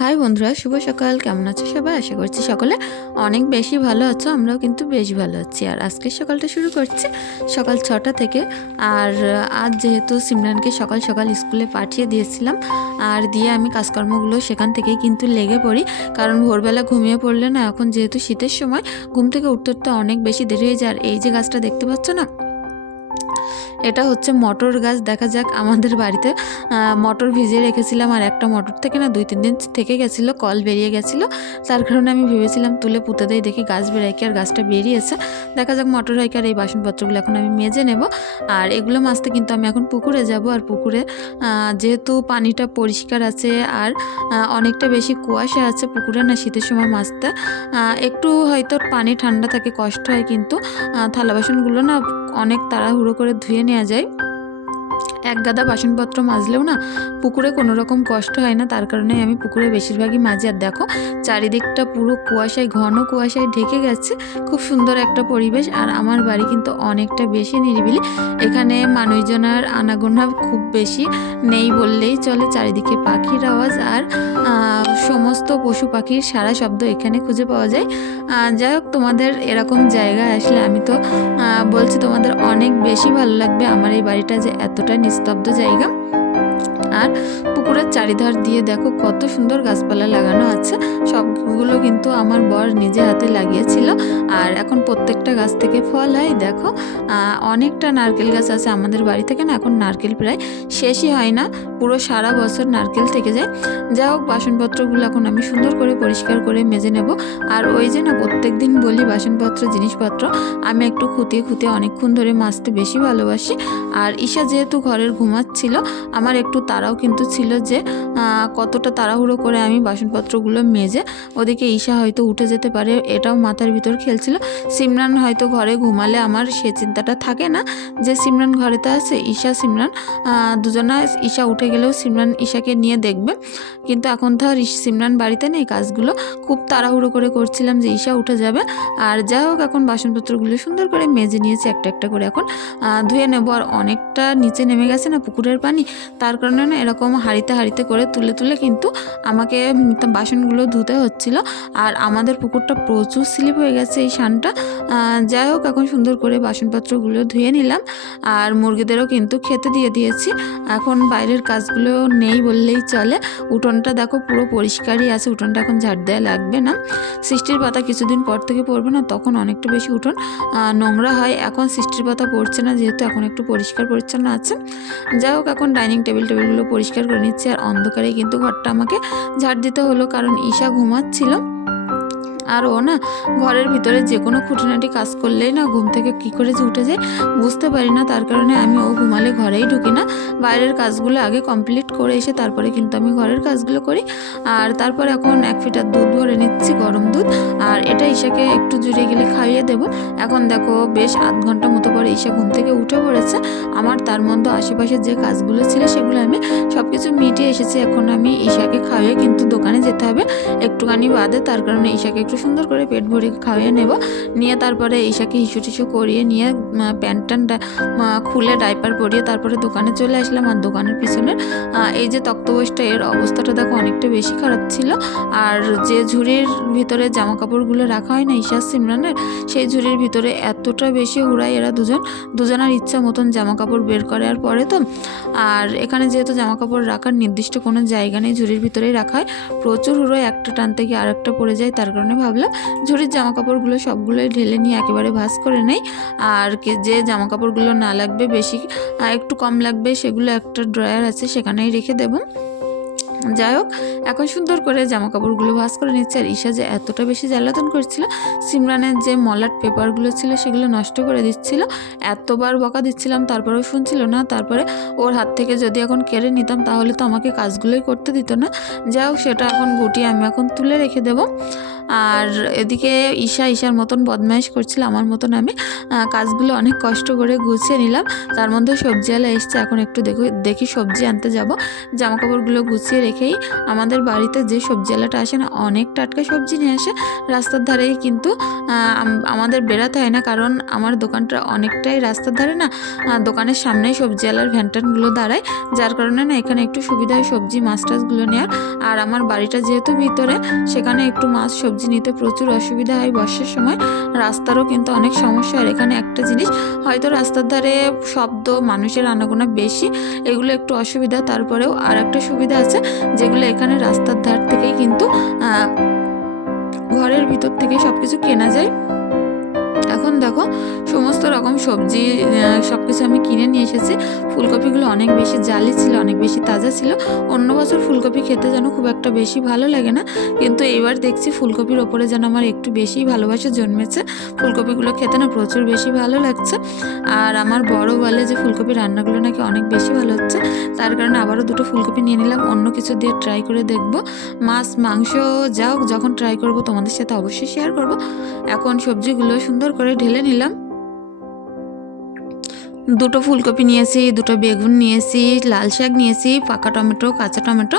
High বন্ধুরা, শুভ সকাল। কেমন আছো সবাই? আশা করছি সকলে অনেক বেশি ভালো আছো, আমরাও কিন্তু বেশ ভালো আছি। আর আজকের সকালটা শুরু করছি সকাল ছটা থেকে। আর আজ যেহেতু সিমরানকে সকাল সকাল স্কুলে পাঠিয়ে দিয়েছিলাম, আর দিয়ে আমি কাজকর্মগুলো সেখান থেকেই কিন্তু লেগে পড়ি। কারণ ভোরবেলা ঘুমিয়ে পড়লে না, এখন যেহেতু শীতের সময়, ঘুম থেকে উঠতে উঠতে অনেক বেশি দেরি হয়ে যায়। আর এই যে গাছটা দেখতে পাচ্ছ না এটা হচ্ছে মটর গাছ। দেখা যাক আমাদের বাড়িতে মটর ভিজিয়ে রেখেছিলাম আর একটা মটর থেকে না দুই তিন দিন থেকে গেছিল, কল বেরিয়ে গেছিল। তার কারণে আমি ভেবেছিলাম তুলে পুঁতে দেই, দেখি গাছ বেরোয় কি আর গাছটা বেরিয়েছে। দেখা যাক মটর হয় কি আর এই বাসনপত্রগুলো এখন আমি মেজে নেব। আর এগুলো মাছতে কিন্তু আমি এখন পুকুরে যাব আর পুকুরে যেহেতু পানিটা পরিষ্কার আছে আর অনেকটা বেশি কুয়াশা আছে পুকুরে না শীতের সময় মাছতে একটু হয়তো পানি ঠান্ডা থাকে, কষ্ট হয় কিন্তু থালা বাসনগুলো না অনেক তাড়াহুড়ো করে ধুয়ে নেওয়া যায়। এক গাদা বাসনপত্র মাজলেও না পুকুরে কোনো রকম কষ্ট হয় না, তার কারণে আমি পুকুরে বেশিরভাগই মাজি আর দেখো, চারিদিকটা পুরো কুয়াশায়, ঘন কুয়াশায় ঢেকে গেছে, খুব সুন্দর একটা পরিবেশ। আর আমার বাড়ি কিন্তু অনেকটা বেশি নিরিবিলি। এখানে মানুষজনের আনাগোনা খুব বেশি নেই বললেই চলে। চারিদিকে পাখির আওয়াজ আর সমস্ত পশু পাখির সারা শব্দ এখানে খুঁজে পাওয়া যায়। যাই হোক, তোমাদের এরকম জায়গায় আসলে আমি তো বলছি তোমাদের অনেক বেশি ভালো লাগবে। আমার এই বাড়িটা যে এতটা নিস্তব্ধ জায়গা। আর পুকুরের চারিধার দিয়ে দেখো কত সুন্দর গাছপালা লাগানো আছে। সবগুলো কিন্তু আমার বর নিজে হাতে লাগিয়েছিল। আর এখন প্রত্যেকটা গাছ থেকে ফল হয়, দেখো। অনেকটা নারকেল গাছ আছে আমাদের বাড়ি থেকে না, এখন নারকেল প্রায় শেষই হয় না, পুরো সারা বছর নারকেল থেকে যায়। যাই হোক, বাসনপত্রগুলো এখন আমি সুন্দর করে পরিষ্কার করে মেজে নেব। আর ওই যে না প্রত্যেক দিন বলি বাসনপত্র, জিনিসপত্র, আমি একটু খুঁতিয়ে খুঁটিয়ে অনেকক্ষণ ধরে মাজতে বেশি ভালোবাসি। আর ঈশা যেহেতু ঘরের ঘুমাচ্ছিল, আমার একটু তাড়াও কিন্তু ছিল যে কতটা তাড়াহুড়ো করে আমি বাসনপত্রগুলো মেজে ওদিকে ঈশা হয়তো উঠে যেতে পারে, এটাও মাথার ভিতর খেলছিল। সিমরান হয়তো ঘরে ঘুমালে আমার সে চিন্তাটা থাকে না যে, সিমরান ঘরেতে আছে? ঈশা, সিমরান দুজনা ঈশা উঠে গেলেও সিমরান ঈশাকে নিয়ে দেখবে। কিন্তু এখন তো আর সিমরান বাড়িতে নেই, কাজগুলো খুব তাড়াহুড়ো করে করছিলাম যে, ঈশা উঠে যাবে। আর যাই হোক, এখন বাসনপত্রগুলো সুন্দর করে মেজে নিয়েছি একটা একটা করে এখন। ধুয়ে নেব, আর অনেকটা নিচে নেমে গেছে না পুকুরের পানি, তার কারণে না এরকম হাঁড়িতে হাঁড়িতে করে তুলে তুলে কিন্তু আমাকে বাসনগুলো ধুতে হচ্ছিল। আর আমাদের পুকুরটা প্রচুর স্লিপ হয়ে গেছে এই আহ, যাই হোক এখন সুন্দর করে বাসনপত্রগুলো ধুয়ে নিলাম। আর মুরগিদেরও কিন্তু খেতে দিয়ে দিয়েছি। এখন বাইরের কাজগুলো নেই বললেই চলে। উঠোনটা দেখো পুরো পরিষ্কারই আছে। উঠোনটা এখন ঝাড় দেওয়া লাগবে না। সৃষ্টির পাতা কিছুদিন পর থেকে পড়বে না তখন অনেকটা বেশি উঠোন নোংরা হয়। এখন সৃষ্টির পাতা পড়ছে না যেহেতু এখন একটু পরিষ্কার পরিচ্ছন্ন আছে। যাই হোক এখন ডাইনিং টেবিল টেবিলগুলো পরিষ্কার করে নিচ্ছি আর অন্ধকারে কিন্তু ঘরটা আমাকে ঝাড় দিতে হলো কারণ ঈশা ঘুমাচ্ছিল। আর ও না ঘরের ভিতরে যে কোনো খুঁটিনাটি কাজ করলেই না ঘুম থেকে কি করে যে উঠে যায়, বুঝতে পারি না। তার কারণে আমি ও ঘুমালে ঘরেই ঢুকি না। বাইরের কাজগুলো আগে কমপ্লিট করে এসে তারপরে কিন্তু আমি ঘরের কাজগুলো করি। আর তারপর এখন এক ফিটার দুধ ভরে নিচ্ছি, গরম দুধ। আর এটা ঈশাকে একটু জুড়ে গেলে খাইয়ে দেব। এখন দেখো বেশ আধ ঘণ্টা মতো পরে ঈশা ঘুম থেকে উঠে পড়েছে। আমার তার মধ্যে আশেপাশে যে কাজগুলো ছিল সেগুলো আমি সব কিছু মিটিয়ে এসেছি। এখন আমি ঈশাকে খাইয়ে কিন্তু দোকানে যেতে হবে। একটুখানি বাদে তার কারণে ঈশাকে একটু সুন্দর করে পেট ভরে খাইয়ে নেব। নিয়ে তারপরে ঈশাকে হিসু টিসু করিয়ে নিয়ে প্যান্ট ট্যান্ট খুলে ডাইপার পরিয়ে তারপরে দোকানে চলে আসলাম। আর দোকানের পিছনে এই যে তক্তপোষটা এর অবস্থাটা দেখো অনেকটা বেশি খারাপ ছিল। আর যে ঝুড়ির ভিতরে জামা কাপড়গুলো রাখা হয় না ঈশা সিমরানের, সেই ঝুড়ির ভিতরে এতটা বেশি উড়ায় এরা দুজন। দুজনের ইচ্ছা মতন জামা কাপড় বের করে আর পরে তো। আর এখানে যেহেতু জামা কাপড় রাখার নির্দিষ্ট কোনো জায়গা নেই, ঝুড়ির ভিতরেই রাখা হয়, প্রচুর হুড়োয় একটা টানতে গিয়ে আর একটা পড়ে যায়, তার কারণে ভাবলাম ঝুড়ির জামা কাপড়গুলো সবগুলোই ঢেলে নিয়ে একেবারে ভাঁজ করে নেই। আর যে জামা কাপড়গুলো না লাগবে, বেশি একটু কম লাগবে, সেগুলো একটা ড্রয়ার আছে, সেখানেই রেখে দেবো। যাই হোক, এখন সুন্দর করে জামা কাপড়গুলো ভাঁজ করে নিচ্ছে। আর ঈশা যে এতটা বেশি জ্বালাতন করছিল, সিমরানের যে মলাট পেপারগুলো ছিল, সেগুলো নষ্ট করে দিচ্ছিল। এতবার বকা দিচ্ছিলাম, তারপরেও শুনছিল না। তারপরে ওর হাত থেকে যদি এখন কেড়ে নিতাম, তাহলে তো আমাকে কাজগুলোই করতে দিত না। যাই হোক, সেটা এখন গুটি আমি এখন তুলে রেখে দেবো। আর এদিকে ঈশা, ঈশার মতন বদমাইশ করছিল। আমার মতন আমি কাজগুলো অনেক কষ্ট করে গুছিয়ে নিলাম। তার মধ্যে সবজিওয়ালা এসছে। এখন একটু দেখো, দেখি সবজি আনতে যাব। জামা কাপড়গুলো গুছিয়ে রেখেই আমাদের বাড়িতে যে সবজি সবজিওয়ালাটা আসে না, অনেক টাটকা সবজি নিয়ে আসে। রাস্তার ধারেই কিন্তু আমাদের বেরাতে হয় না। কারণ আমার দোকানটা অনেকটাই রাস্তার ধারে না। দোকানের সামনেই সবজিওয়ালার ভ্যানটানগুলো দাঁড়ায়। যার কারণে না, এখানে একটু সুবিধা হয় সবজি মাছ টাছগুলো নেওয়ার। আর আমার বাড়িটা যেহেতু ভিতরে, সেখানে একটু মাছ, সবজি নিতে প্রচুর অসুবিধা হয় বর্ষার সময়। রাস্তারও কিন্তু অনেক সমস্যা। আর এখানে একটা জিনিস, হয়তো রাস্তার ধারে শব্দ, মানুষের আনাগোনা বেশি, এগুলো একটু অসুবিধা। তারপরেও আর একটা সুবিধা আছে, যেগুলো এখানে রাস্তার ধার থেকেই কিন্তু ঘরের ভিতর থেকে সব কিছু কেনা যায়। দেখো, সমস্ত রকম সবজি সব কিছু আমি কিনে নিয়ে এসেছি। ফুলকপিগুলো অনেক বেশি জালি ছিল, অনেক বেশি তাজা ছিল। অন্য বছর ফুলকপি খেতে যেন খুব একটা বেশি ভালো লাগে না, কিন্তু এবার দেখছি ফুলকপির ওপরে যেন আমার একটু বেশি ভালোবাসা জন্মেছে। ফুলকপিগুলো খেতে না প্রচুর বেশি ভালো লাগছে। আর আমার বড় বলে যে ফুলকপি রান্নাগুলো নাকি অনেক বেশি ভালো হচ্ছে, তার কারণে আবারও দুটো ফুলকপি নিয়ে নিলাম, অন্য কিছু দিয়ে ট্রাই করে দেখব। মাছ, মাংস যাও যখন ট্রাই করব তোমাদের সাথে অবশ্যই শেয়ার করব। এখন সবজিগুলো সুন্দর করে ঢেলে নিলাম। দুটো ফুলকপি নিয়েছি, দুটো বেগুন নিয়েছি, লাল শাক নিয়েছি, পাকা টমেটো, কাঁচা টমেটো,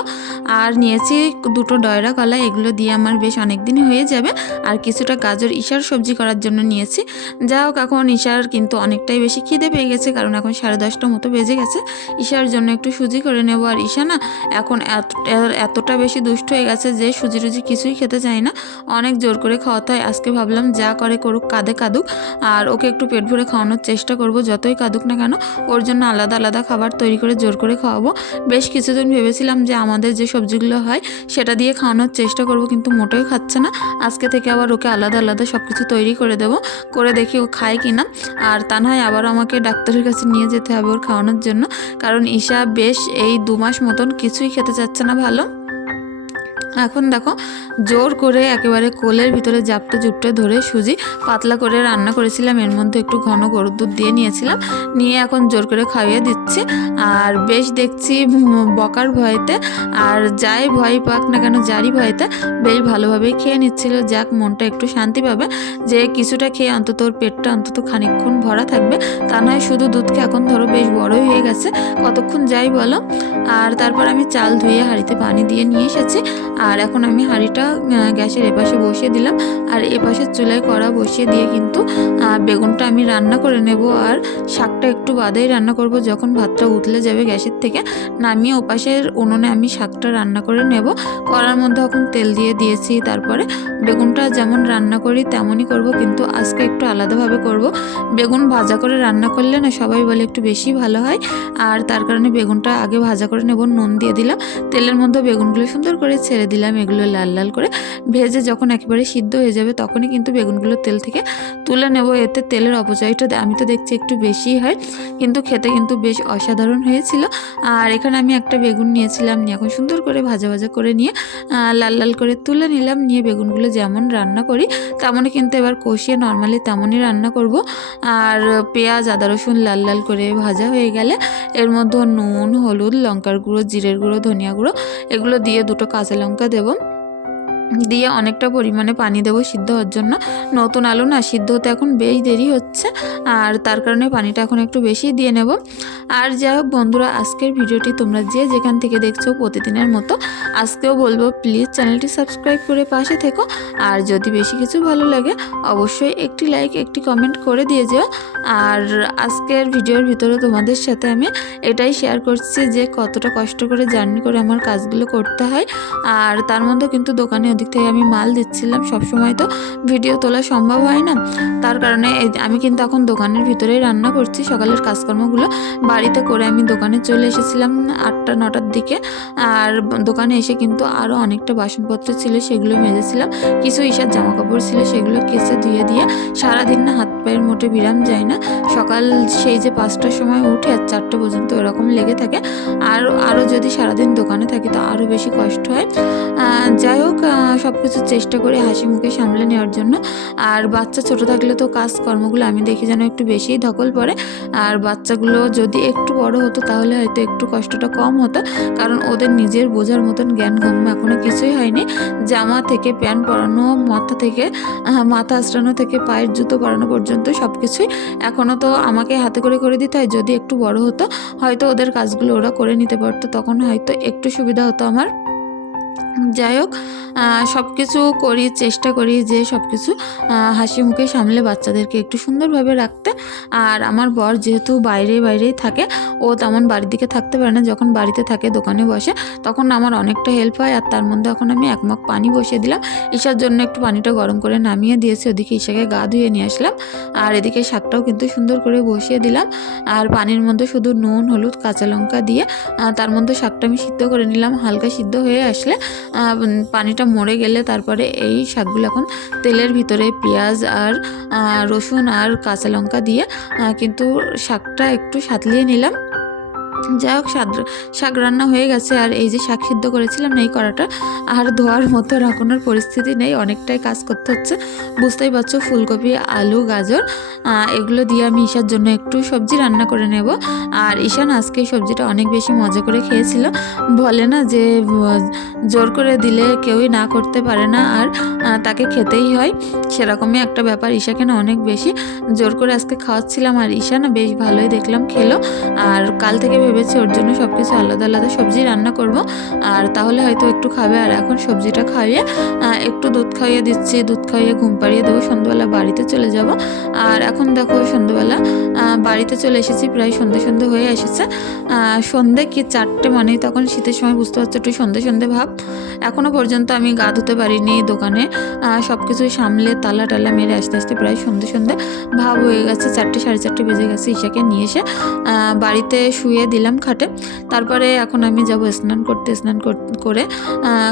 আর নিয়েছি দুটো ডয়রা কলা। এগুলো দিয়ে আমার বেশ অনেক দিনই হয়ে যাবে। আর কিছুটা গাজর ইশার সবজি করার জন্য নিয়েছি। যা হোক, এখন ইশার কিন্তু অনেকটাই বেশি খিদে পেয়ে গেছে, কারণ এখন সাড়ে দশটা মতো বেজে গেছে। ঈশার জন্য একটু সুজি করে নেব। আর ইশা না, এখন এত এতটা বেশি দুষ্ট হয়ে গেছে যে সুজি টুজি কিছুই খেতে চায় না। অনেক জোর করে খাওয়াতে হয়। আজকে ভাবলাম যা করে করুক, কাঁদে কাঁদুক। আর ওকে একটু পেট ভরে খাওয়ানোর চেষ্টা করব, যতই কাঁদুক না কেন, ওর জন্য আলাদা আলাদা খাবার তৈরি করে, জোর করে খাওয়াবো। বেশ কিছুদিন ভেবেছিলাম যে আমাদের যে সবজিগুলো হয়, সেটা দিয়ে খাওয়ানোর চেষ্টা করব, কিন্তু মোটেও খাচ্ছে না। আজকে থেকে আবার ওকে আলাদা আলাদা সব কিছু তৈরি করে দেবো, করে দেখি ও খায় কি না আর তা নয় আবার আমাকে ডাক্তারের কাছে নিয়ে যেতে হবে ওর খাওয়ানোর জন্য, কারণ ঈশা বেশ এই দু মাস মতন কিছুই খেতে চাচ্ছে না ভালো। এখন দেখো, জোর করে একেবারে কোলের ভিতরে জাপটে জুপটে ধরে সুজি পাতলা করে রান্না করেছিলাম। এর মধ্যে একটু ঘন গরুর দুধ দিয়ে নিয়েছিলাম। নিয়ে এখন জোর করে খাইয়ে দিচ্ছি। আর বেশ দেখছি বকার ভয়েতে, আর যাই ভয় পাক না কেন, যারই ভয়েতে বেশ ভালোভাবেই খেয়ে নিচ্ছিল। যাক, মনটা একটু শান্তি পাবে। যে কিছুটা খেয়ে অন্তত ওর পেটটা অন্তত খানিকক্ষণ ভরা থাকবে, তা নয়, শুধু দুধ খেয়ে এখন ধরো বেশ বড়ই হয়ে গেছে। কতক্ষণ যাই বলো। আর তারপর আমি চাল ধুয়ে হাঁড়িতে পানি দিয়ে নিয়ে এসেছি। আর এখন আমি হাঁড়িটা গ্যাসের এপাশে বসিয়ে দিলাম। আর এপাশে চুলায় কড়া বসিয়ে দিয়ে কিন্তু বেগুনটা আমি রান্না করে নেব। আর শাকটা একটু বাদেই রান্না করব যখন ভাতটা উতলে যাবে গ্যাসের থেকে। নামিয়ে ওপাশের উনুনে আমি শাকটা রান্না করে নেব। কড়ার মধ্যে এখন তেল দিয়ে দিয়েছি। তারপরে বেগুনটা যেমন রান্না করি তেমনই করব। কিন্তু আজকে একটু আলাদাভাবে করব। বেগুন ভাজা করে রান্না করলে না সবাই বলে একটু বেশি ভালো হয়। আর তার কারণে বেগুনটা আগে ভাজা করে নেব, নুন দিয়ে দিলাম। তেলের মধ্যে বেগুনগুলো সুন্দর করে ছেড়ে দিলাম এগুলো লাল লাল করে। ভেজে যখন একেবারে সিদ্ধ হয়ে যাবে তখনই কিন্তু বেগুনগুলো তেল থেকে তুলে নেব। এতে তেলের অপচয়টা আমি তো দেখছি একটু বেশি হয়। কিন্তু খেতে কিন্তু বেশ অসাধারণ হয়েছিল। আর এখানে আমি একটা বেগুন নিয়েছিলাম নিয়ে এখন সুন্দর করে ভাজা ভাজা করে নিয়ে লাল লাল করে তুলে নিলাম। নিয়ে বেগুনগুলো যেমন রান্না করি, তেমনই কিন্তু এবার কষিয়ে নর্মালি তেমনই রান্না করব। আর পেঁয়াজ, আদা, রসুন লাল লাল করে ভাজা হয়ে গেলে এর মধ্যে নুন, হলুদ, লঙ্কার গুঁড়ো, জিরের গুঁড়ো, ধনিয়া গুঁড়ো এগুলো দিয়ে দুটো কাঁচা লঙ্কা দেবো দিয়ে অনেকটা পরিমাণে পানি দেবো সিদ্ধ হওয়ার জন্য। নতুন আলু না, সিদ্ধ হতে এখন বেশ দেরি হচ্ছে আর তার কারণে পানিটা এখন একটু বেশি দিয়ে নেব। আর যাই হোক বন্ধুরা, আজকের ভিডিওটি তোমরা যে যেখান থেকে দেখছ প্রতিদিনের মতো আজকেও বলব প্লিজ চ্যানেলটি সাবস্ক্রাইব করে পাশে থেকো। আর যদি বেশি কিছু ভালো লাগে অবশ্যই একটি লাইক, একটি কমেন্ট করে দিয়ে যেও। আর আজকের ভিডিওর ভিতরে তোমাদের সাথে আমি এটাই শেয়ার করছি যে কতটা কষ্ট করে জার্নি করে আমার কাজগুলো করতে হয়। আর তার মধ্যে কিন্তু দোকানে ওদিক থেকে আমি মাল দিচ্ছিলাম। সবসময় তো ভিডিও তোলা সম্ভব হয় না। তার কারণে আমি কিন্তু এখন দোকানের ভিতরেই রান্না করছি। সকালের কাজকর্মগুলো বাড়িতে করে আমি দোকানে চলে এসেছিলাম আটটা, নটার দিকে। আর দোকানে এসে কিন্তু আরও অনেকটা বাসনপত্র ছিল, সেগুলো মেজেছিলাম। কিছু ঈশার জামা কাপড় ছিল, সেগুলো কেসে ধুয়ে দিয়ে সারাদিন না পায়ের মোটে বিরাম যায় না। সকাল সেই যে পাঁচটার সময় উঠে আর চারটে পর্যন্ত এরকম লেগে থাকে। আর আরও যদি সারাদিন দোকানে থাকি তো আরও বেশি কষ্ট হয়। যাই হোক সব কিছু চেষ্টা করি হাসি মুখে সামলে নেওয়ার জন্য। আর বাচ্চা ছোট থাকলে তো কাজকর্মগুলো আমি দেখি যেন একটু বেশিই ধকল পড়ে। আর বাচ্চাগুলো যদি একটু বড় হতো তাহলে হয়তো একটু কষ্টটা কম হতো। কারণ ওদের নিজের বোঝার মতন জ্ঞান গম্য এখনও কিছুই হয়নি। জামা থেকে প্যান্ট পরানো, মাথা থেকে মাথা আশ্রানো থেকে পায়ের জুতো পরানো পর্যন্ত পর্যন্ত সব কিছুই এখনও তো আমাকে হাতে করে করে দিতে হয়। যদি একটু বড় হতো, হয়তো ওদের কাজগুলো ওরা করে নিতে পারতো। তখন হয়তো একটু সুবিধা হতো আমার। যাই হোক সব কিছু করি, চেষ্টা করি যে সব কিছু হাসি মুখে সামলে বাচ্চাদেরকে একটু সুন্দরভাবে রাখতে। আর আমার বর যেহেতু বাইরে, বাইরেই থাকে, ও তেমন বাড়ির দিকে থাকতে পারে না। যখন বাড়িতে থাকে, দোকানে বসে, তখন আমার অনেকটা হেল্প হয়। আর তার মধ্যে এখন আমি এক মগ পানি বসিয়ে দিলাম। ঈশার জন্য একটু পানিটা গরম করে নামিয়ে দিয়েছি। ওদিকে ঈশাকে গা ধুয়ে নিয়ে আসলাম। আর এদিকে শাকটাও কিন্তু সুন্দর করে বসিয়ে দিলাম। আর পানির মধ্যে শুধু নুন, হলুদ, কাঁচা লঙ্কা দিয়ে তার মধ্যে শাকটা আমি সিদ্ধ করে নিলাম। হালকা সিদ্ধ হয়ে আসলে পানিটা মরে গেলে তারপরে এই শাকগুলো এখন তেলের ভিতরে পেঁয়াজ আর রসুন আর কাঁচা লঙ্কা দিয়ে কিন্তু শাকটা একটু সাতলিয়ে নিলাম। যাই হোক শাক শাক রান্না হয়ে গেছে আর এই যে শাক সিদ্ধ করেছিলাম এই কড়াটা, আর ধোয়ার মতো রাখানোর পরিস্থিতি নেই, অনেকটাই কাজ করতে হচ্ছে। বুঝতেই পারছ, ফুলকপি, আলু, গাজর এগুলো দিয়ে আমি ঈশার জন্য একটু সবজি রান্না করে নেব। আর ঈশান আজকে সবজিটা অনেক বেশি মজা করে খেয়েছিল। বলে না যে জোর করে দিলে কেউই না করতে পারে না আর তাকে খেতেই হয়। সেরকমই একটা ব্যাপার ঈশাকে না অনেক বেশি জোর করে আজকে খাওয়াচ্ছিলাম আর ঈশা না বেশ ভালোই দেখলাম, খেলো। আর কাল থেকে ভেবেছি ওর জন্য সব কিছু আলাদা আলাদা সবজি রান্না করব। আর তাহলে হয়তো একটু খাবে আর এখন সবজিটা খাইয়ে একটু দুধ খাইয়ে দিচ্ছি দুধ খাইয়ে ঘুম পাড়িয়ে দেবো সন্ধ্যাবেলা বাড়িতে চলে যাব। আর এখন দেখো সন্ধ্যাবেলা বাড়িতে চলে এসেছি প্রায় সন্ধে সন্ধে হয়ে এসেছে। আহ, সন্ধে কি চারটে মানে তখন শীতের সময় বুঝতে পারছ একটু সন্ধে সন্ধে ভাব। এখনও পর্যন্ত আমি গা ধুতে পারিনি দোকানে। সব কিছু সামলে তালা টালা মেরে আস্তে আস্তে প্রায় সন্ধে সন্ধে ভাব হয়ে গেছে চারটে সাড়ে চারটে বেজে গেছে ঈশাকে নিয়ে এসে। বাড়িতে শুয়ে দিলাম খাটে। তারপরে এখন আমি যাব স্নান করতে স্নান কর-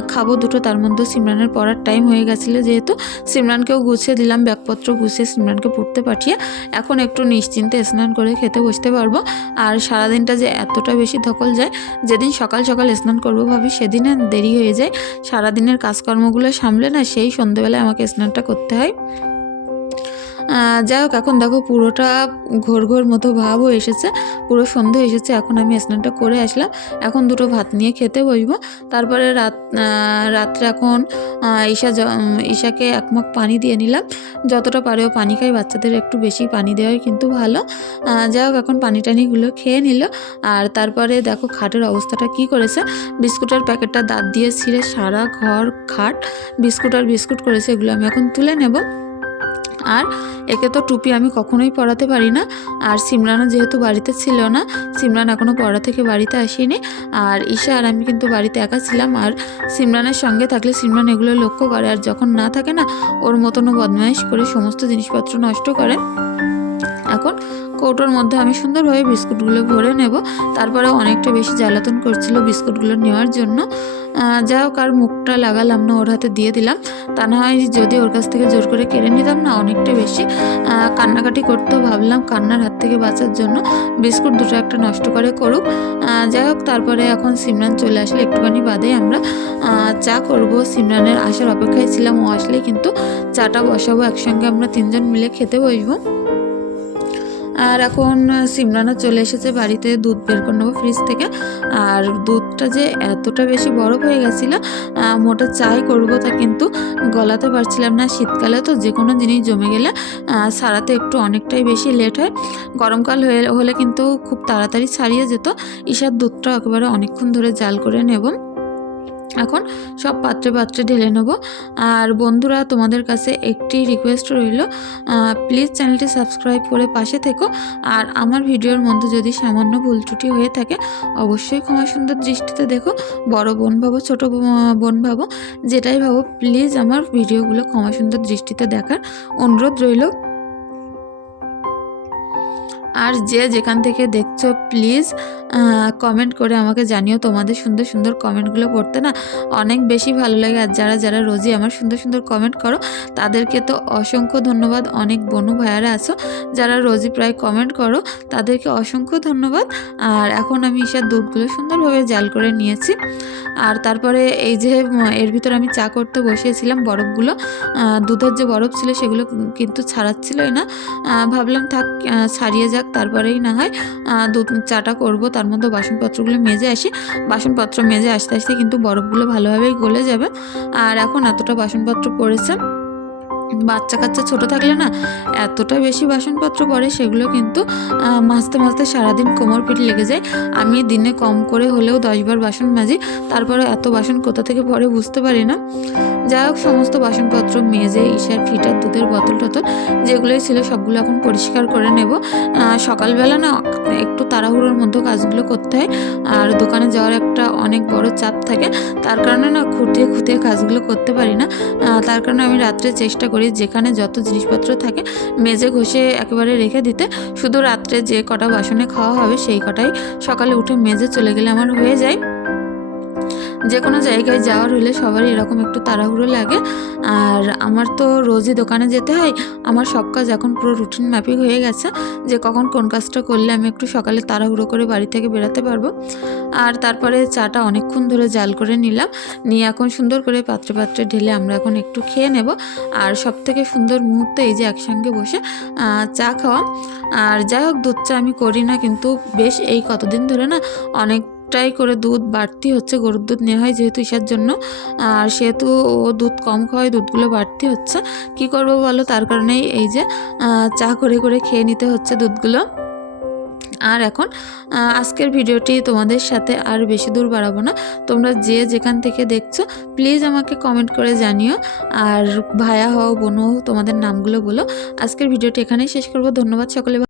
খাব দুটো, তার মধ্যে সিমরানের পড়ার টাইম হয়ে গেছিল যেহেতু। সিমরানকেও গুছিয়ে দিলাম, ব্যাগপত্র গুছিয়ে সিমরানকে পড়তে পাঠিয়ে। এখন একটু নিশ্চিন্তে স্নান করে খেতে বসতে পারব। আর সারাদিনটা যে এতটা বেশি ধকল যায়, যেদিন সকাল সকাল স্নান করব ভাবি, সেদিনে দেরি হয়ে যায়। সারাদিনের কাজকর্মগুলো সামলে না, সেই সন্ধেবেলায় আমাকে স্নানটা করতে হয়। যাই হোক, এখন দেখো পুরোটা ঘোর ঘোর মতো ভাবও এসেছে। পুরো সন্ধে এসেছে, এখন আমি স্নানটা করে আসলাম। এখন দুটো ভাত নিয়ে খেতে বসবো। তারপরে রাত রাত্রে এখন ঈশা ঈশাকে এক মগ পানি দিয়ে নিলাম। যতটা পারেও পানি খাই বাচ্চাদের একটু বেশি পানি দেওয়াই কিন্তু ভালো। যাই হোক, এখন পানি টানিগুলো খেয়ে নিল। আর তারপরে দেখো খাটের অবস্থাটা কি করেছে। বিস্কুটের প্যাকেটটা দাঁত দিয়ে ছিঁড়ে সারা ঘর খাট। বিস্কুট আর বিস্কুট করেছে, এগুলো আমি এখন তুলে নেব। আর একে তো টুপি আমি কখনোই পরাতে পারি না। আর সিমরানও যেহেতু বাড়িতে ছিল না, সিমরান এখনও পড়া থেকে বাড়িতে আসেনি। আর ঈশা আর আমি কিন্তু বাড়িতে একা ছিলাম। আর সিমরানের সঙ্গে থাকলে সিমরান এগুলো লক্ষ্য করে। আর যখন না থাকে না, ওর মতনও বদমাইশ করে সমস্ত জিনিসপত্র নষ্ট করে। এখন কৌটোর মধ্যে আমি সুন্দরভাবে বিস্কুটগুলো ভরে নেব। তারপরে অনেকটা বেশি জ্বালাতন করছিল বিস্কুটগুলো নেওয়ার জন্য। যাই হোক, আর মুখটা লাগালাম না, ওর হাতে দিয়ে দিলাম। তা না হয় যদি ওর কাছ থেকে জোর করে কেড়ে নিতাম না, অনেকটা বেশি। কান্নাকাটি করতেও ভাবলাম কান্নার হাত থেকে বাঁচার জন্য। বিস্কুট দুটো একটা নষ্ট করে করুক। যাই হোক, তারপরে এখন সিমরান চলে আসলে একটুখানি বাদে আমরা চা করব। সিমরানের আসার অপেক্ষায় ছিলাম ও আসলে, কিন্তু চাটা বসাবো একসঙ্গে, আমরা তিনজন মিলে খেতে বসবো। আর এখন সিমরানও চলে এসেছে বাড়িতে, দুধ বের করে নেব ফ্রিজ থেকে। আর দুধটা যে এতটা বেশি বরফ হয়ে গেছিল মোটা চাই করব, তা কিন্তু গলাতে পারছিলাম না। শীতকালে তো যে কোনো জিনিস জমে গেলে সারাতে একটু অনেকটাই বেশি লেট হয়। গরমকাল হয়ে, হলে কিন্তু খুব তাড়াতাড়ি ছাড়িয়ে যেত। ঈশার দুধটা একেবারে অনেকক্ষণ ধরে জাল করে নেব। এখন সব পাত্রে পাত্রে ঢেলে নেব। আর বন্ধুরা, তোমাদের কাছে একটি রিকোয়েস্ট রইল। প্লিজ চ্যানেলটি সাবস্ক্রাইব করে পাশে থেকো। আর আমার ভিডিওর মধ্যে যদি সামান্য ভুল ত্রুটি হয়ে থাকে, অবশ্যই ক্ষমা সুন্দর দৃষ্টিতে দেখো। বড় বোন ভাবো, ছোট বোন ভাবো, যেটাই ভাবো প্লিজ আমার ভিডিওগুলো ক্ষমা সুন্দর দৃষ্টিতে দেখার অনুরোধ রইল। আর যে যেখান থেকে দেখছ প্লিজ কমেন্ট করে আমাকে জানিও তোমাদের সুন্দর সুন্দর কমেন্টগুলো পড়তে না অনেক বেশি ভালো লাগে। আর যারা যারা রোজই আমার সুন্দর সুন্দর কমেন্ট করো, তাদেরকে তো অসংখ্য ধন্যবাদ। অনেক বনু ভাইয়ারা আছো, যারা রোজই প্রায় কমেন্ট করো, তাদেরকে অসংখ্য ধন্যবাদ। আর এখন আমি ঈশার দুধগুলো সুন্দরভাবে জাল করে নিয়েছি। আর তারপরে এই যে, এর ভিতরে আমি চা করতে বসিয়েছিলাম বরফগুলো। দুধের যে বরফ ছিল সেগুলো কিন্তু ছাড়াচ্ছিলই না। ভাবলাম থাক ছাড়িয়ে যাক, তারপরেই না হয় দুধ, চাটা করব। তার মধ্যে বাসনপত্রগুলো মেজে আসি। বাসনপত্র মেজে আসতে আসতে কিন্তু বরফগুলো ভালোভাবেই গলে যাবে। আর এখন এতটা বাসনপত্র পড়েছে। বাচ্চা কাচ্চা ছোট থাকলে না, এতটা বেশি বাসনপত্র পড়ে সেগুলো কিন্তু মাজতে মাজতে সারাদিন কোমর পিঠ লেগে যায়। আমি দিনে কম করে হলেও দশবার বাসন মাজি, তারপরে এত বাসন কোথা থেকে পরে বুঝতে পারি না। যাই হোক, সমস্ত বাসনপত্র মেজে ইশার ফিটার, দুধের বোতল টতল যেগুলোই ছিল সবগুলো এখন পরিষ্কার করে নেব। সকালবেলা না একটু তাড়াহুড়োর মধ্যে কাজগুলো করতে হয়। আর দোকানে যাওয়ার একটা অনেক বড় চাপ থাকে, তার কারণে না খুঁটিয়ে খুঁটিয়ে কাজগুলো করতে পারি না। তার কারণে আমি রাত্রে চেষ্টা করি, যেখানে যত জিনিসপত্র থাকে, মেজে ঘষে একেবারে রেখে দিতে। শুধু রাত্রে যে কটা বাসনে খাওয়া হবে, সেই কটাই সকালে উঠে মেজে চলে গেলে আমার হয়ে যায়। যে কোনো জায়গায় যাওয়ার হলে সবারই এরকম একটু তাড়াহুড়ো লাগে। আর আমার তো রোজই দোকানে যেতে হয়। আমার সব কাজ এখন পুরো রুটিন ম্যাপিং হয়ে গেছে যে কখন কোন কাজটা করলে আমি একটু সকালে তাড়াহুড়ো করে বাড়ি থেকে বেরাতে পারব। আর তারপরে চাটা অনেকক্ষণ ধরে জাল করে নিলাম। নিয়ে এখন সুন্দর করে পাত্রে পাত্রে ঢেলে আমরা এখন একটু খেয়ে নেব। আর সব থেকে সুন্দর মুহূর্ত এই যে একসঙ্গে বসে চা খাওয়া। আর যাই হোক, দুধ চা আমি করি না কিন্তু বেশ এই কতদিন ধরে না অনেকটাই করে দুধ, বাড়তি হচ্ছে গরুর দুধ নেওয়া হয় যেহেতু ইসার জন্য। আর সেহেতু ও দুধ কম খাওয়ায়, দুধগুলো বাড়তি হচ্ছে। কি করব বলো? তার কারণেই এই যে চা করে করে খেয়ে নিতে হচ্ছে দুধগুলো। আর এখন আজকের ভিডিওটি তোমাদের সাথে আর বেশি দূর বাড়াবো না। তোমরা যে যেখান থেকে দেখছ, প্লিজ আমাকে কমেন্ট করে জানিও। আর ভায়া হও, বোনও তোমাদের নামগুলো বলো। আজকের ভিডিওটি এখানেই শেষ করব। ধন্যবাদ সকলে।